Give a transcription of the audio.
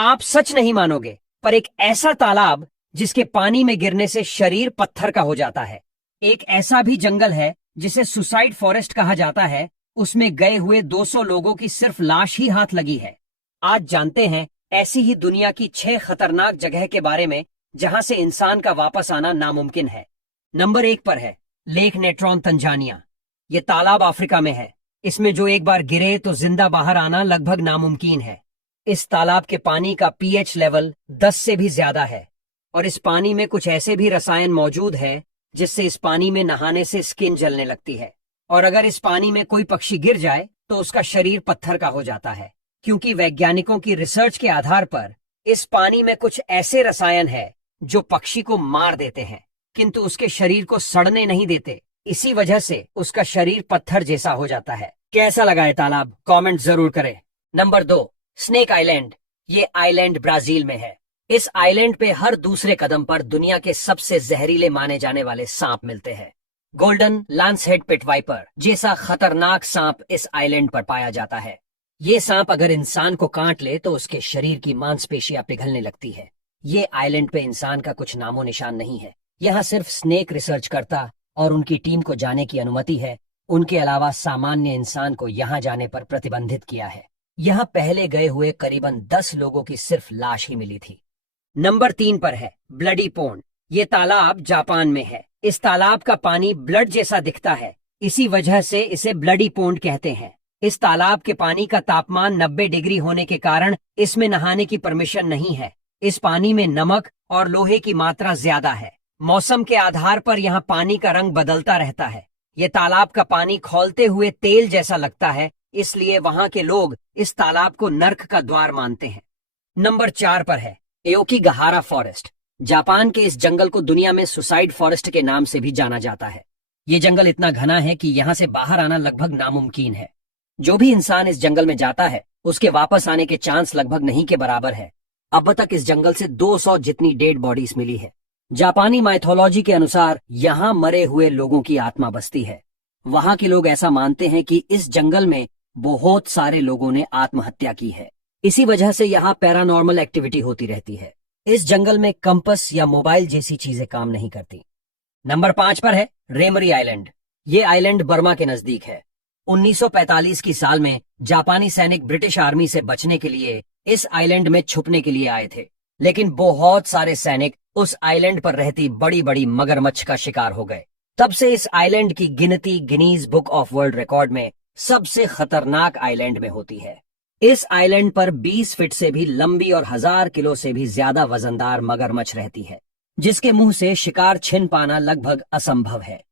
आप सच नहीं मानोगे, पर एक ऐसा तालाब जिसके पानी में गिरने से शरीर पत्थर का हो जाता है। एक ऐसा भी जंगल है जिसे सुसाइड फॉरेस्ट कहा जाता है, उसमें गए हुए 200 लोगों की सिर्फ लाश ही हाथ लगी है। आज जानते हैं ऐसी ही दुनिया की 6 खतरनाक जगह के बारे में जहां से इंसान का वापस आना नामुमकिन है। नंबर 1 पर है लेक नेट्रॉन, तंजानिया। ये तालाब अफ्रीका में है। इसमें जो एक बार गिरे तो जिंदा बाहर आना लगभग नामुमकिन है। इस तालाब के पानी का पीएच लेवल 10 से भी ज्यादा है और इस पानी में कुछ ऐसे भी रसायन मौजूद है जिससे इस पानी में नहाने से स्किन जलने लगती है। और अगर इस पानी में कोई पक्षी गिर जाए तो उसका शरीर पत्थर का हो जाता है, क्योंकि वैज्ञानिकों की रिसर्च के आधार पर इस पानी में कुछ ऐसे रसायन है जो पक्षी को मार देते हैं किंतु उसके शरीर को सड़ने नहीं देते। इसी वजह से उसका शरीर पत्थर जैसा हो जाता है। कैसा लगा है तालाब? कमेंट जरूर करें। Number 2, snake island. ये आइलैंड ब्राजील में है। इस आइलैंड पे हर दूसरे कदम पर दुनिया के सबसे जहरीले माने जाने वाले सांप मिलते हैं। गोल्डन लांसहेड पिट वाइपर जैसा खतरनाक सांप इस आइलैंड पर पाया जाता है। ये सांप अगर इंसान को काट ले तो उसके शरीर की मांसपेशियां पिघलने लगती है। ये आइलैंड पे इंसान का कुछ नामो निशान नहीं है। यहाँ सिर्फ स्नेक रिसर्च करता और उनकी टीम को जाने की अनुमति है। उनके अलावा सामान्य इंसान को यहाँ जाने पर प्रतिबंधित किया है। यहाँ पहले गए हुए करीबन 10 लोगों की सिर्फ लाश ही मिली थी। नंबर 3 पर है ब्लडी पोंड। ये तालाब जापान में है। इस तालाब का पानी ब्लड जैसा दिखता है, इसी वजह से इसे ब्लडी पोंड कहते हैं। इस तालाब के पानी का तापमान 90 डिग्री होने के कारण इसमें नहाने की परमिशन नहीं है। इस पानी में नमक और लोहे की मात्रा ज्यादा है। मौसम के आधार पर यहाँ पानी का रंग बदलता रहता है। ये तालाब का पानी खौलते हुए तेल जैसा लगता है, इसलिए वहाँ के लोग इस तालाब को नर्क का द्वार मानते हैं। नंबर 4 पर है एओकिगाहारा फॉरेस्ट। जापान के इस जंगल को दुनिया में सुसाइड फॉरेस्ट के नाम से भी जाना जाता है। ये जंगल इतना घना है कि यहाँ से बाहर आना लगभग नामुमकिन है। जो भी इंसान इस जंगल में जाता है उसके वापस आने के चांस लगभग नहीं के बराबर है। अब तक इस जंगल से 200 जितनी डेड बॉडीज मिली है। जापानी माइथोलॉजी के अनुसार यहाँ मरे हुए लोगों की आत्मा बसती है। वहाँ के लोग ऐसा मानते हैं कि इस जंगल में बहुत सारे लोगों ने आत्महत्या की है। इसी वजह से यहाँ पैरानॉर्मल एक्टिविटी होती रहती है। इस जंगल में कंपस या मोबाइल जैसी चीजें काम नहीं करती। नंबर 5 पर है रेमरी आइलैंड। ये आइलैंड बर्मा के नजदीक है। 1945 की साल में जापानी सैनिक ब्रिटिश आर्मी से बचने के लिए इस आइलैंड में छुपने के लिए आए थे, लेकिन बहुत सारे सैनिक उस आइलैंड पर रहती बड़ी बड़ी मगरमच्छ का शिकार हो गए। तब से इस आइलैंड की गिनती Guinness book of world record में सबसे खतरनाक आइलैंड में होती है। इस आइलैंड पर 20 फीट से भी लंबी और 1000 किलो से भी ज्यादा वजनदार मगरमच्छ रहती है, जिसके मुंह से शिकार छिन पाना लगभग असंभव है।